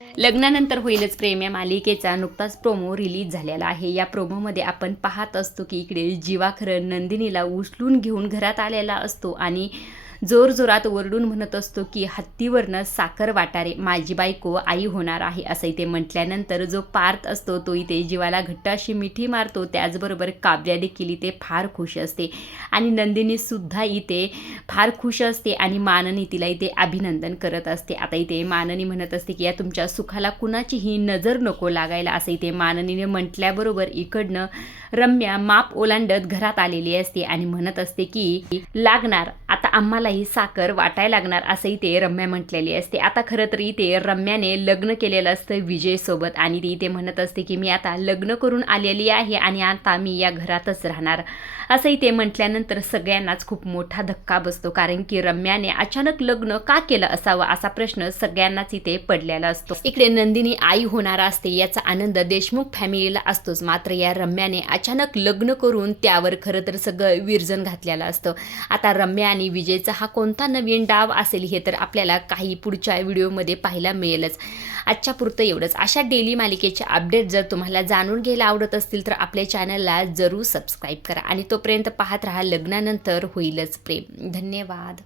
लग्नानंतर होईलच प्रेम या मालिकेचा नुकताच प्रोमो रिलीज झालेला आहे। या प्रोमोमध्ये आपण पाहत असतो की इकडे जीवा खरं नंदिनीला उचलून घेऊन घरात आलेला असतो आणि जोरजोरात ओरडून म्हणत असतो की हत्तीवरनं साखर वाटारे, माझी बायको आई होणार आहे असं इथे म्हटल्यानंतर जो पार्थ असतो तो इथे जीवाला घट्ट अशी मिठी मारतो। त्याचबरोबर काव्या देखील इथे फार खुश असते आणि नंदिनी सुद्धा इथे फार खुश असते आणि माननी तिला इथे अभिनंदन करत असते। आता इथे माननी म्हणत असते की या तुमच्या सुखाला कुणाचीही नजर नको लागायला असं इथे माननीने म्हटल्याबरोबर इकडनं रम्या माप ओलांडत घरात आलेली असते आणि म्हणत असते की लागणार आता आम्हालाही साखर वाटायला लागणार असं इथे रम्या म्हटलेली असते। आता खरं तर इथे रम्याने लग्न केलेलं असतं विजयसोबत आणि ती इथे म्हणत असते की मी आता लग्न करून आलेली आहे आणि आता मी या घरातच राहणार असं इथे म्हटल्यानंतर सगळ्यांनाच खूप मोठा धक्का बसतो, कारण की रम्याने अचानक लग्न का केलं असावं असा प्रश्न सगळ्यांनाच इथे पडलेला असतो। इकडे नंदिनी आई होणार असते याचा आनंद देशमुख फॅमिलीला असतोच, मात्र या रम्याने अचानक लग्न करून त्यावर खरं तर सगळं विरजन घातलेलं असतं। आता रम्या आणि विजयचा हा कोणता नवीन डाव असेल हे तर आपल्याला काही पुढच्या व्हिडिओमध्ये पाहायला मिळेलच। आजच्या पुरतं एवढंच। अशा डेली मालिकेचे अपडेट जर तुम्हाला जाणून घ्यायला आवडत असतील तर आपल्या चॅनलला जरूर सबस्क्राईब करा आणि तोपर्यंत पाहत राहा लग्नानंतर होईलच प्रेम। धन्यवाद।